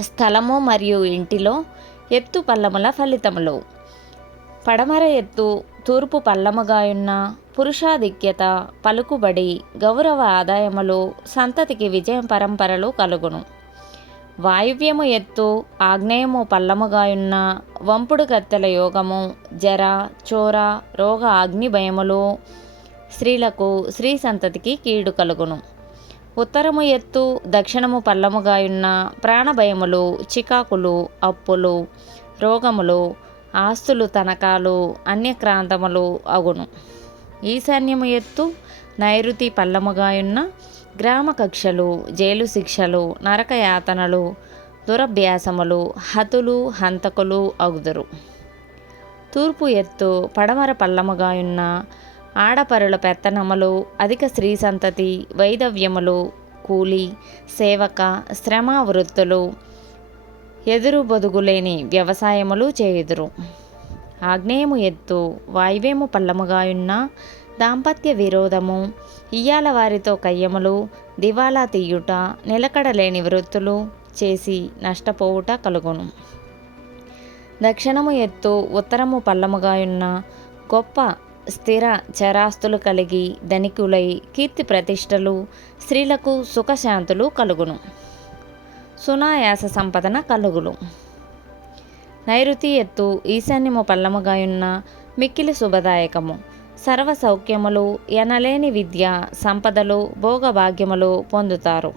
స్థలము మరియు ఇంటిలో ఎత్తు పల్లముల ఫలితములు. పడమర ఎత్తు తూర్పు పల్లముగాయున్న పురుషాధిక్యత పలుకుబడి గౌరవ ఆదాయములు సంతతికి విజయం పరంపరలు కలుగును. వాయువ్యము ఎత్తు ఆగ్నేయము పల్లముగాయున్న వంపుడు కత్తెల యోగము జర చోర రోగ అగ్ని భయములు స్త్రీలకు స్త్రీ సంతతికి కీడు కలుగును. ఉత్తరము ఎత్తు దక్షిణము పల్లముగాయున్న ప్రాణభయములు చికాకులు అప్పులు రోగములు ఆస్తులు తనకాలు అన్యక్రాంతములు అగును. ఈశాన్యము ఎత్తు నైరుతి పల్లముగాయున్న గ్రామ కక్షలు జైలు శిక్షలు నరకయాతనలు దురభ్యాసములు హతులు హంతకులు అగుదురు. తూర్పు ఎత్తు పడమర పల్లముగాయున్న ఆడపరుల పెత్తనములు అధిక స్త్రీ సంతతి వైదవ్యములు కూలి సేవక శ్రమ వృత్తులు ఎదురు బొదుగులేని వ్యవసాయములు చేయుదురు. ఆగ్నేయము ఎత్తు వాయువేము పల్లముగాయున్న దాంపత్య విరోధము ఇయ్యాల వారితో కయ్యములు దివాలా తీయుట నిలకడలేని వృత్తులు చేసి నష్టపోవుట కలుగును. దక్షిణము ఎత్తు ఉత్తరము పల్లముగాయున్న గొప్ప స్థిర చరాస్తులు కలిగి ధనికులై కీర్తి ప్రతిష్టలు స్త్రీలకు సుఖశాంతులు కలుగును. సునాయాస సంపదన కలుగులు నైరుతి ఎత్తు ఈశాన్యము పల్లముగాయున్న మిక్కిలి శుభదాయకము. సర్వ సౌఖ్యములు ఎనలేని విద్య సంపదలు భోగభాగ్యములు పొందుతారు.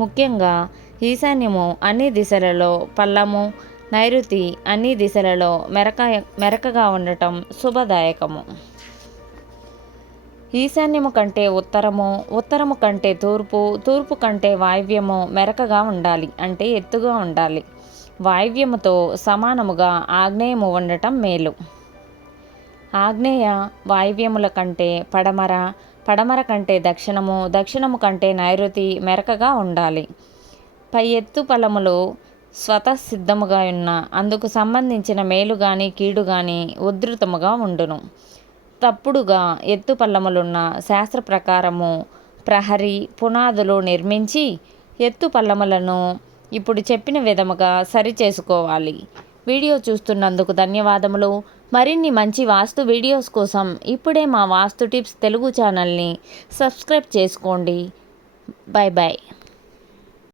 ముఖ్యంగా ఈశాన్యము అన్ని దిశలలో పల్లము నైరుతి అన్ని దిశలలో మెరక మెరకగా ఉండటం శుభదాయకము. ఈశాన్యము కంటే ఉత్తరము ఉత్తరము కంటే తూర్పు తూర్పు కంటే వాయువ్యము మెరకగా ఉండాలి అంటే ఎత్తుగా ఉండాలి. వాయువ్యముతో సమానముగా ఆగ్నేయము ఉండటం మేలు. ఆగ్నేయ వాయువ్యముల కంటే పడమర పడమర కంటే దక్షిణము దక్షిణము కంటే నైరుతి మెరకగా ఉండాలి. పై ఎత్తు ఫలములు స్వతసిద్ధముగా ఉన్న అందుకు సంబంధించిన మేలు కానీ కీడు కానీ ఉధృతముగా ఉండును. తప్పుడుగా ఎత్తు పల్లములున్న శాస్త్ర ప్రకారము ప్రహరీ పునాదులు నిర్మించి ఎత్తు పల్లములను ఇప్పుడు చెప్పిన విధముగా సరిచేసుకోవాలి. వీడియో చూస్తున్నందుకు ధన్యవాదములు. మరిన్ని మంచి వాస్తు వీడియోస్ కోసం ఇప్పుడే మా వాస్తు టిప్స్ తెలుగు ఛానల్ని సబ్స్క్రైబ్ చేసుకోండి. Bye bye